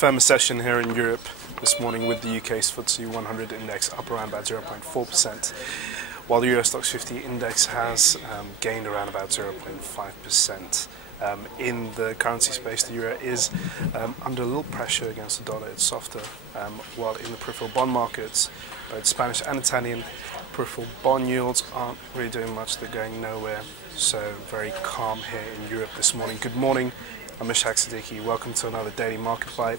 Firmer session here in Europe this morning with the UK's FTSE 100 index up around about 0.4%, while the Euro Stoxx 50 index has gained around about 0.5%. In the currency space, the euro is under a little pressure against the dollar. It's softer, while in the peripheral bond markets, both Spanish and Italian peripheral bond yields aren't really doing much. They're going nowhere. So very calm here in Europe this morning. Good morning. I'm Ishaq Siddiqi. Welcome to another Daily Market Bite.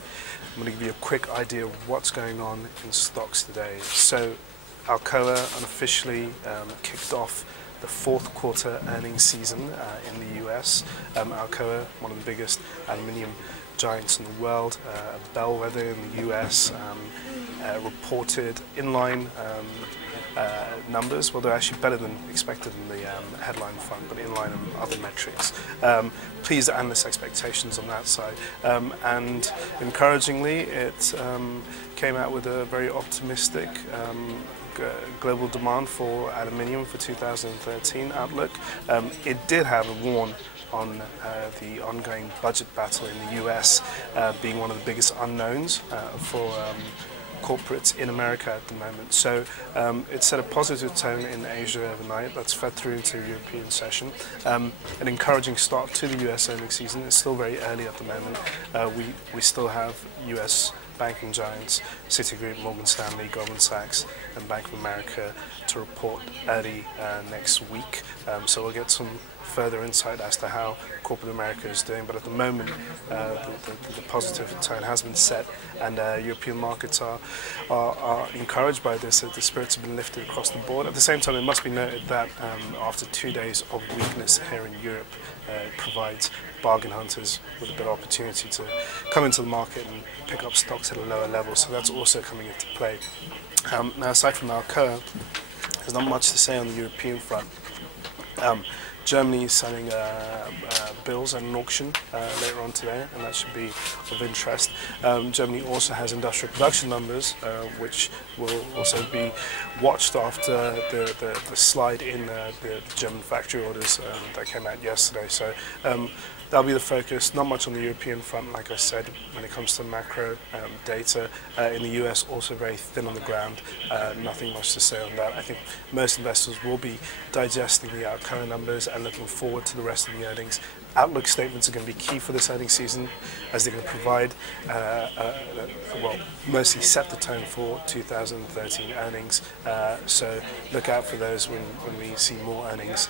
I'm going to give you a quick idea of what's going on in stocks today. So Alcoa unofficially kicked off the fourth quarter earnings season in the US. Alcoa, one of the biggest aluminium giants in the world, a bellwether in the US, reported inline numbers. Well, they're actually better than expected in the headline front, but in line on other metrics. Pleased analyst expectations on that side, and encouragingly, it came out with a very optimistic global demand for aluminium for 2013 outlook. It did have a warn on the ongoing budget battle in the US being one of the biggest unknowns for corporates in America at the moment. So it set a positive tone in Asia overnight. That's fed through into the European session. An encouraging start to the US earnings season. It's still very early at the moment. We still have US banking giants, Citigroup, Morgan Stanley, Goldman Sachs and Bank of America to report early next week. So we'll get some further insight as to how corporate America is doing, but at the moment the positive tone has been set, and European markets are encouraged by this. The spirits have been lifted across the board. At the same time, it must be noted that after 2 days of weakness here in Europe, it provides bargain hunters with a bit of opportunity to come into the market and pick up stocks at a lower level, so that's also coming into play. Now, aside from Alcoa, there's not much to say on the European front. Germany is selling bills at an auction later on today, and that should be of interest. Germany also has industrial production numbers, which will also be watched after the slide in the German factory orders that came out yesterday. So that'll be the focus. Not much on the European front, like I said, when it comes to macro data. In the US, also very thin on the ground. Nothing much to say on that. I think most investors will be digesting the Alcoa numbers and looking forward to the rest of the earnings. Outlook statements are going to be key for this earnings season, as they're going to provide, well, mostly set the tone for 2013 earnings. So look out for those when we see more earnings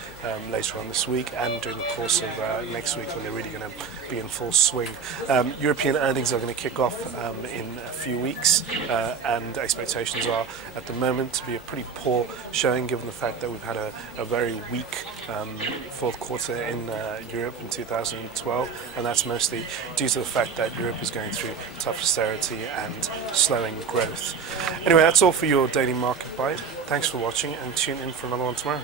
later on this week and during the course of next week, when they're really going to be in full swing. European earnings are going to kick off in a few weeks, and expectations are at the moment to be a pretty poor showing, given the fact that we've had a very weak fourth quarter in Europe in 2012, and that's mostly due to the fact that Europe is going through tough austerity and slowing growth. Anyway, that's all for your Daily Market Bite. Thanks for watching, and tune in for another one tomorrow.